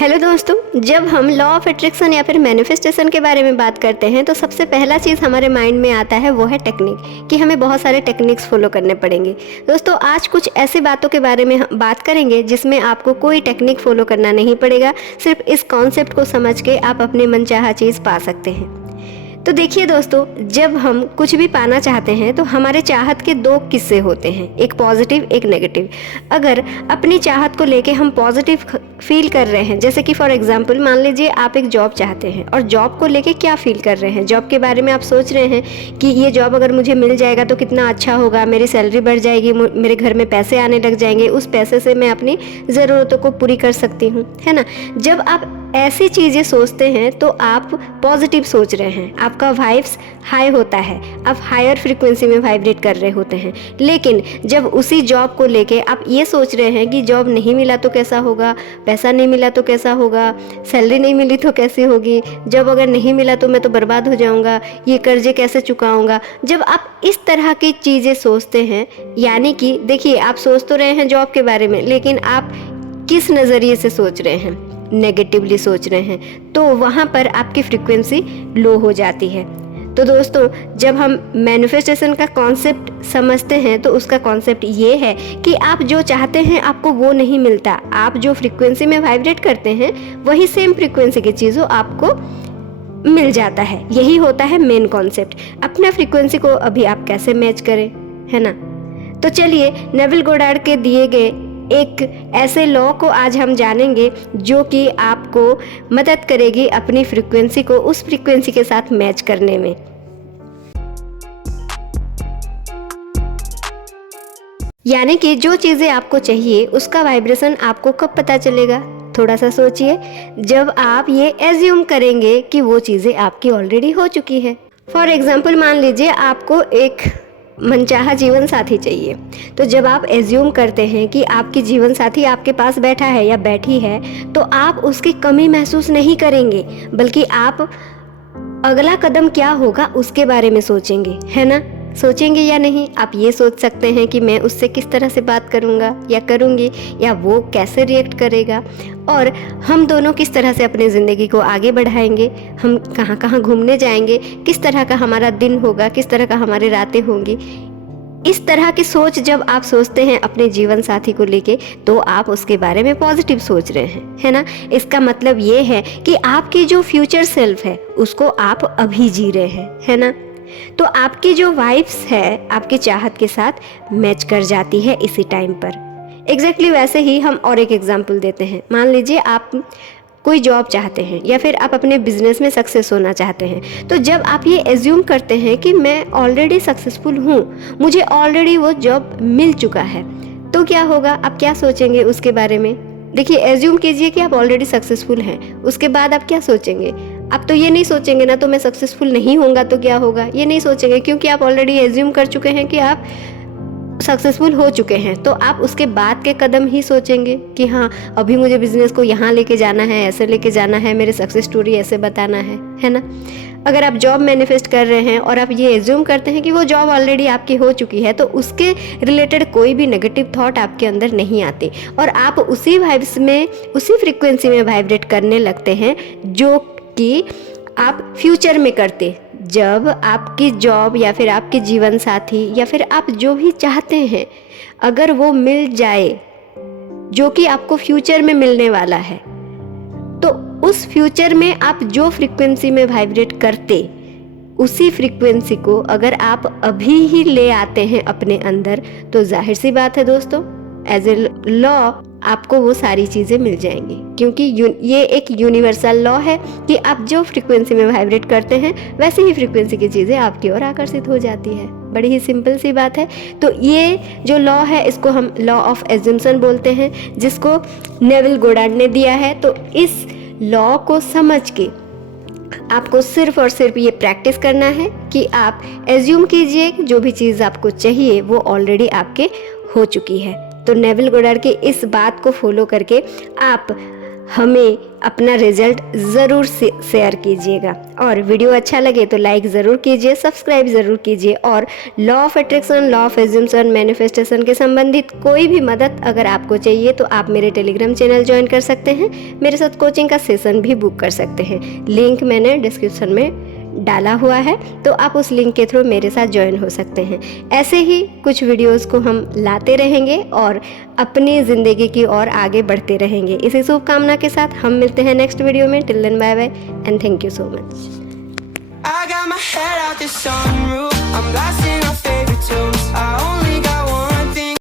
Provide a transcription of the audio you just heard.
Hello दोस्तों, जब हम लॉ ऑफ अट्रैक्शन या फिर मैनिफेस्टेशन के बारे में बात करते हैं तो सबसे पहला चीज़ हमारे माइंड में आता है वो है टेक्निक, कि हमें बहुत सारे टेक्निक्स फॉलो करने पड़ेंगे। दोस्तों, आज कुछ ऐसी बातों के बारे में हम बात करेंगे जिसमें आपको कोई टेक्निक फॉलो करना नहीं पड़ेगा। सिर्फ इस कॉन्सेप्ट को समझ के आप अपने मनचाहा चीज़ पा सकते हैं। तो देखिए दोस्तों, जब हम कुछ भी पाना चाहते हैं तो हमारे चाहत के दो किस्से होते हैं, एक पॉजिटिव एक नेगेटिव। अगर अपनी चाहत को लेके हम पॉजिटिव फील कर रहे हैं, जैसे कि फॉर एग्जांपल मान लीजिए आप एक जॉब चाहते हैं और जॉब को लेके क्या फील कर रहे हैं, जॉब के बारे में आप सोच रहे हैं कि ये जॉब अगर मुझे मिल जाएगा तो कितना अच्छा होगा, मेरी सैलरी बढ़ जाएगी, मेरे घर में पैसे आने लग जाएंगे, उस पैसे से मैं अपनी ज़रूरतों को पूरी कर सकती हूँ, है ना। जब आप ऐसी चीज़ें सोचते हैं तो आप पॉजिटिव सोच रहे हैं, आपका वाइब्स हाई होता है, आप हायर फ्रीक्वेंसी में वाइब्रेट कर रहे होते हैं। लेकिन जब उसी जॉब को लेके आप ये सोच रहे हैं कि जॉब नहीं मिला तो कैसा होगा, पैसा नहीं मिला तो कैसा होगा, सैलरी नहीं मिली तो कैसी होगी, जॉब अगर नहीं मिला तो मैं तो बर्बाद हो जाऊंगा, ये कर्जे कैसे चुकाऊंगा। जब आप इस तरह की चीज़ें सोचते हैं, यानी कि देखिए आप सोच तो रहे हैं जॉब के बारे में, लेकिन आप किस नज़रिए से सोच रहे हैं, नेगेटिवली सोच रहे हैं, तो वहाँ पर आपकी फ्रीक्वेंसी लो हो जाती है। तो दोस्तों, जब हम मैनिफेस्टेशन का कॉन्सेप्ट समझते हैं तो उसका कॉन्सेप्ट ये है कि आप जो चाहते हैं आपको वो नहीं मिलता। आप जो फ्रीक्वेंसी में वाइब्रेट करते हैं वही सेम फ्रीक्वेंसी की चीज़ों आपको मिल जाता है। यही होता है मेन कॉन्सेप्ट। अपना फ्रीक्वेंसी को अभी आप कैसे मैच करें, है ना। तो चलिए नेविल गोडार्ड के दिए गए एक ऐसे लॉ को आज हम जानेंगे जो कि आपको मदद करेगी अपनी फ्रीक्वेंसी को उस फ्रीक्वेंसी के साथ मैच करने में। यानी कि जो चीज़ें आपको चाहिए उसका वाइब्रेशन आपको कब पता चलेगा, थोड़ा सा सोचिए। जब आप ये एज्यूम करेंगे कि वो चीज़ें आपकी ऑलरेडी हो चुकी है। फॉर एग्जाम्पल मान लीजिए आपको एक मनचाहा जीवन साथी चाहिए, तो जब आप एज्यूम करते हैं कि आपकी जीवन साथी आपके पास बैठा है या बैठी है तो आप उसकी कमी महसूस नहीं करेंगे, बल्कि आप अगला कदम क्या होगा उसके बारे में सोचेंगे, है ना। सोचेंगे या नहीं, आप ये सोच सकते हैं कि मैं उससे किस तरह से बात करूंगा या करूंगी, या वो कैसे रिएक्ट करेगा, और हम दोनों किस तरह से अपनी ज़िंदगी को आगे बढ़ाएंगे, हम कहाँ कहाँ घूमने जाएंगे, किस तरह का हमारा दिन होगा, किस तरह का हमारी रातें होंगी। इस तरह की सोच जब आप सोचते हैं अपने जीवन साथी को लेके तो आप उसके बारे में पॉजिटिव सोच रहे हैं, है ना। इसका मतलब ये है कि आपकी जो फ्यूचर सेल्फ है उसको आप अभी जी रहे हैं, है ना। तो आपकी जो वाइब्स है आपकी चाहत के साथ मैच कर जाती है इसी टाइम पर। एग्जैक्टली वैसे ही हम और एक एग्जांपल देते हैं। मान लीजिए आप कोई जॉब चाहते हैं या फिर आप अपने बिजनेस में सक्सेस होना चाहते हैं, तो जब आप ये एज्यूम करते हैं कि मैं ऑलरेडी सक्सेसफुल हूँ, मुझे ऑलरेडी वो जॉब मिल चुका है, तो क्या होगा, आप क्या सोचेंगे उसके बारे में। देखिए, एज्यूम कीजिए कि आप ऑलरेडी सक्सेसफुल हैं, उसके बाद आप क्या सोचेंगे। आप तो ये नहीं सोचेंगे ना तो मैं सक्सेसफुल नहीं होऊंगा तो क्या होगा, ये नहीं सोचेंगे, क्योंकि आप ऑलरेडी एज्यूम कर चुके हैं कि आप सक्सेसफुल हो चुके हैं। तो आप उसके बाद के कदम ही सोचेंगे कि हाँ, अभी मुझे बिजनेस को यहाँ लेके जाना है, ऐसे लेके जाना है, मेरे सक्सेस स्टोरी ऐसे बताना है ना। अगर आप जॉब मैनिफेस्ट कर रहे हैं और आप ये एज्यूम करते हैं कि वो जॉब ऑलरेडी आपकी हो चुकी है, तो उसके रिलेटेड कोई भी नेगेटिव थॉट आपके अंदर नहीं आते और आप उसी वाइब्स में, उसी फ्रीक्वेंसी में वाइब्रेट करने लगते हैं जो कि आप फ्यूचर में करते। जब आपकी जॉब या फिर आपके जीवन साथी या फिर आप जो भी चाहते हैं अगर वो मिल जाए जो कि आपको फ्यूचर में मिलने वाला है, तो उस फ्यूचर में आप जो फ्रीक्वेंसी में वाइब्रेट करते उसी फ्रीक्वेंसी को अगर आप अभी ही ले आते हैं अपने अंदर, तो जाहिर सी बात है दोस्तों, एज ए लॉ आपको वो सारी चीज़ें मिल जाएंगी, क्योंकि ये एक यूनिवर्सल लॉ है कि आप जो फ्रीक्वेंसी में वाइब्रेट करते हैं वैसे ही फ्रीक्वेंसी की चीज़ें आपकी ओर आकर्षित हो जाती है। बड़ी ही सिंपल सी बात है। तो ये जो लॉ है इसको हम लॉ ऑफ एज्यूम्पशन बोलते हैं, जिसको नेविल गोडार्ड ने दिया है। तो इस लॉ को समझ के आपको सिर्फ और सिर्फ ये प्रैक्टिस करना है कि आप एज्यूम कीजिए जो भी चीज़ आपको चाहिए वो ऑलरेडी आपके हो चुकी है। तो नेविल गोडार्ड की इस बात को फॉलो करके आप हमें अपना रिजल्ट ज़रूर शेयर कीजिएगा। और वीडियो अच्छा लगे तो लाइक ज़रूर कीजिए, सब्सक्राइब ज़रूर कीजिए। और law of attraction, law of assumption, manifestation के संबंधित कोई भी मदद अगर आपको चाहिए तो आप मेरे टेलीग्राम चैनल ज्वाइन कर सकते हैं, मेरे साथ कोचिंग का सेशन भी बुक कर सकते हैं। लिंक मैंने डिस्क्रिप्शन में डाला हुआ है, तो आप उस लिंक के थ्रू मेरे साथ ज्वाइन हो सकते हैं। ऐसे ही कुछ वीडियोस को हम लाते रहेंगे और अपनी ज़िंदगी की ओर आगे बढ़ते रहेंगे। इसी शुभकामना के साथ हम मिलते हैं नेक्स्ट वीडियो में। Till then bye bye and thank you so much. I got my head out the sunroof, I'm blasting our favorite tunes.